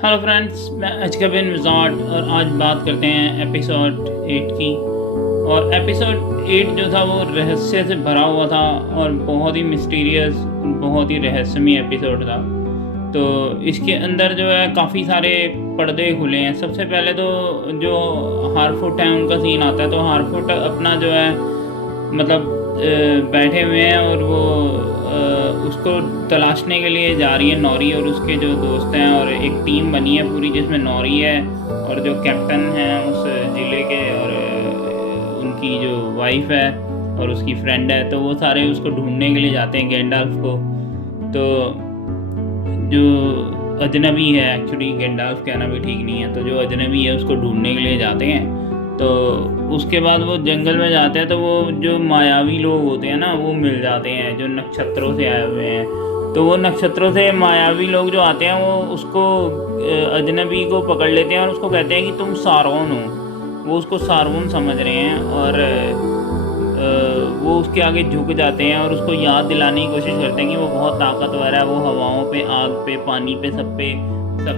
Hello friends, मैं अजकब बिन मिजाज और आज बात करते हैं एपिसोड 8 की। और एपिसोड 8 जो था वो रहस्य से भरा हुआ था और बहुत ही मिस्टीरियस, बहुत ही रहस्यमय एपिसोड था। तो इसके अंदर जो है काफ़ी सारे पर्दे खुले हैं। सबसे पहले तो जो हारफुट है उनका सीन आता है। तो हारफुट अपना जो है मतलब बैठे हुए हैं और वो उसको तलाशने के लिए जा रही है नौरी और उसके जो दोस्त हैं, और एक टीम बनी है पूरी जिसमें नौरी है और जो कैप्टन है उस ज़िले के, और उनकी जो वाइफ है और उसकी फ्रेंड है। तो वो सारे उसको ढूंढने के लिए जाते हैं, गैंडाल्फ को। तो जो अजनबी है, एक्चुअली गैंडाल्फ कहना भी ठीक नहीं है, तो जो अजनबी है उसको ढूंढने के लिए जाते हैं। तो उसके बाद वो जंगल में जाते हैं तो वो जो मायावी लोग होते हैं ना वो मिल जाते हैं जो नक्षत्रों से आए हुए हैं। तो वो नक्षत्रों से मायावी लोग जो आते हैं वो उसको अजनबी को पकड़ लेते हैं और उसको कहते हैं कि तुम सारोन हो। वो उसको सारोन समझ रहे हैं और वो उसके आगे झुक जाते हैं और उसको याद दिलाने की कोशिश करते हैं कि वो बहुत ताकतवर है, वो हवाओं पे, आग पे, पानी पे, सब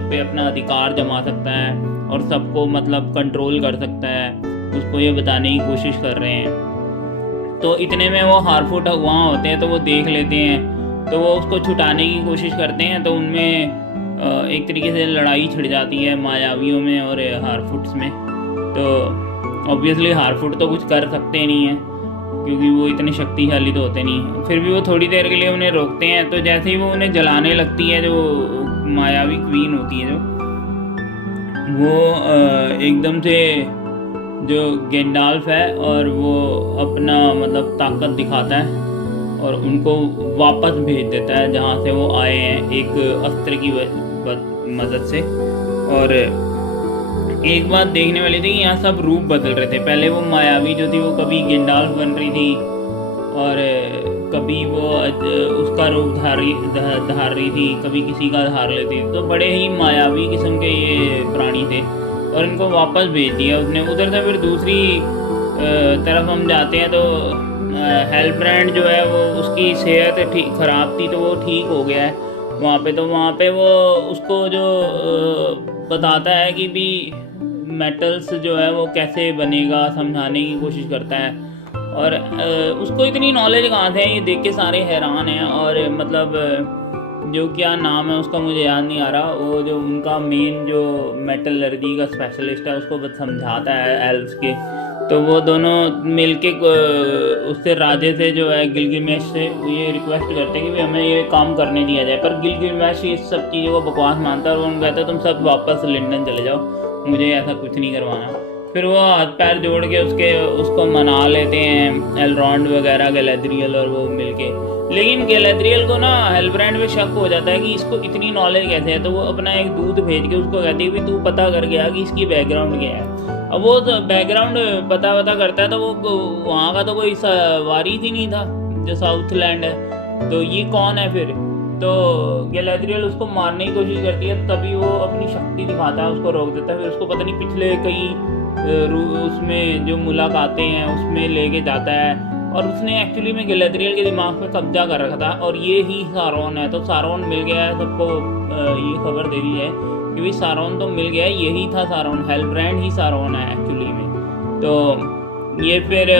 पे अपना अधिकार जमा सकता है और सबको मतलब कंट्रोल कर सकता है। उसको ये बताने की कोशिश कर रहे हैं। तो इतने में वो हारफुट वहाँ होते हैं तो वो देख लेते हैं, तो वो उसको छुटाने की कोशिश करते हैं। तो उनमें एक तरीके से लड़ाई छिड़ जाती है मायावियों में और हारफुट्स में। तो ऑब्वियसली हारफुट तो कुछ कर सकते नहीं हैं क्योंकि वो इतने शक्तिशाली तो होते नहीं। फिर भी वो थोड़ी देर के लिए उन्हें रोकते हैं। तो जैसे ही वो उन्हें जलाने लगती है, जो मायावी क्वीन होती है, जो वो एकदम से जो गेंडाल्फ है और वो अपना मतलब ताकत दिखाता है और उनको वापस भेज देता है जहाँ से वो आए हैं, एक अस्त्र की मदद से। और एक बात देखने वाली थी कि यहाँ सब रूप बदल रहे थे। पहले वो मायावी जो थी वो कभी गेंडाल्फ बन रही थी और कभी वो उसका रूप धार रही थी, कभी किसी का धार लेती थी। तो बड़े ही मायावी किस्म के ये प्राणी थे और इनको वापस भेज दिया उसने। उधर से फिर दूसरी तरफ हम जाते हैं तो हेल्ब्रांड जो है वो उसकी सेहत ठीक ख़राब थी तो वो ठीक हो गया है वहाँ पे। तो वहाँ पे वो उसको जो बताता है कि भी मेटल्स जो है वो कैसे बनेगा, समझाने की कोशिश करता है। और उसको इतनी नॉलेज कहाँ से है, ये देख के सारे हैरान हैं। और मतलब जो क्या नाम है उसका मुझे याद नहीं आ रहा, वो जो उनका मेन जो मेटलर्जी का स्पेशलिस्ट है उसको बस समझाता है एल्व्स के। तो वो दोनों मिलके उससे राजे से जो है गिलगिलमेश से ये रिक्वेस्ट करते हैं कि हमें ये काम करने दिया जाए। पर गिलगिलमेश इस सब चीज़ों को बकवास मानता है और उन्होंने कहता है तुम सब वापस लंदन चले जाओ, मुझे ऐसा कुछ नहीं करवाना। फिर वो हाथ पैर जोड़ के उसको मना लेते हैं, एलरॉन्ड वगैरह, गैलेद्रियल और वो मिलके। लेकिन गैलेद्रियल को ना हेल्ब्रांड पे शक हो जाता है कि इसको इतनी नॉलेज कैसे है। तो वो अपना एक दूत भेज के उसको कहती है कि तू पता कर गया कि इसकी बैकग्राउंड क्या है। अब वो तो बैकग्राउंड पता करता है तो वो वहाँ का तो कोई वारिस ही नहीं था जो साउथलैंड है। तो ये कौन है फिर? तो गैलेद्रियल उसको मारने की कोशिश करती है, तभी वो अपनी शक्ति दिखाता है, उसको रोक देता है। फिर उसको पता नहीं पिछले कई उसमें जो मुलाकातें हैं उसमें लेके जाता है और उसने एक्चुअली में गैलेद्रियल के दिमाग पे कब्जा कर रखा था और ये ही सारोन है। तो सारोन मिल गया है सबको, ये खबर दे दी है कि भाई सारोन तो मिल गया है, यही था सारोन, हेल्ब्रांड ही सारोन है एक्चुअली में। तो ये फिर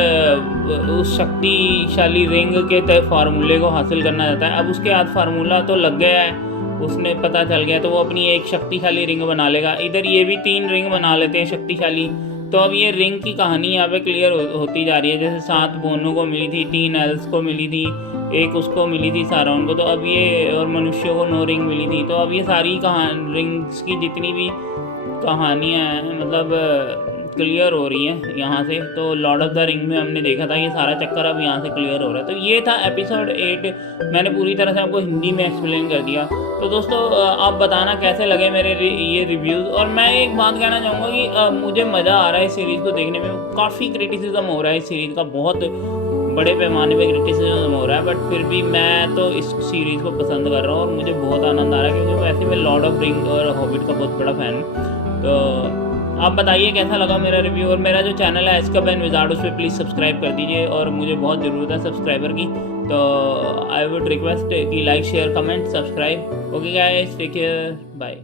उस शक्तिशाली रिंग के फार्मूले को हासिल करना चाहता है। अब उसके हाथ फार्मूला तो लग गया है, उसने पता चल गया, तो वो अपनी एक शक्तिशाली रिंग बना लेगा। इधर ये भी 3 रिंग बना लेते हैं शक्तिशाली। तो अब ये रिंग की कहानी यहाँ पे क्लियर होती जा रही है। जैसे 7 बोनों को मिली थी, 3 एल्स को मिली थी, एक उसको मिली थी सारोन को, तो अब ये और मनुष्यों को 9 रिंग मिली थी। तो अब ये सारी रिंग्स की जितनी भी कहानियाँ हैं मतलब क्लियर हो रही है यहाँ से। तो लॉर्ड ऑफ द रिंग में हमने देखा था ये सारा चक्कर अब यहाँ से क्लियर हो रहा है। तो ये था एपिसोड 8, मैंने पूरी तरह से आपको हिंदी में एक्सप्लेन कर दिया। तो दोस्तों आप बताना कैसे लगे मेरे ये रिव्यूज़। और मैं एक बात कहना चाहूँगा कि मुझे मज़ा आ रहा है इस सीरीज़ को देखने में। काफ़ी क्रिटिसिज्म हो रहा है इस सीरीज़ का, बहुत बड़े पैमाने पे क्रिटिसिज्म हो रहा है, बट फिर भी मैं तो इस सीरीज़ को पसंद कर रहा हूँ और मुझे बहुत आनंद आ रहा है क्योंकि वैसे मैं लॉर्ड ऑफ रिंग और हॉबिट का बहुत बड़ा फ़ैन हूँ। तो आप बताइए कैसा लगा मेरा रिव्यू। और मेरा जो चैनल है अजकब बिन मिजाज, उस पर प्लीज़ सब्सक्राइब कर दीजिए और मुझे बहुत ज़रूरत है सब्सक्राइबर की। तो आई वुड रिक्वेस्ट कि like, share, comment, subscribe. Okay guys, take care, bye.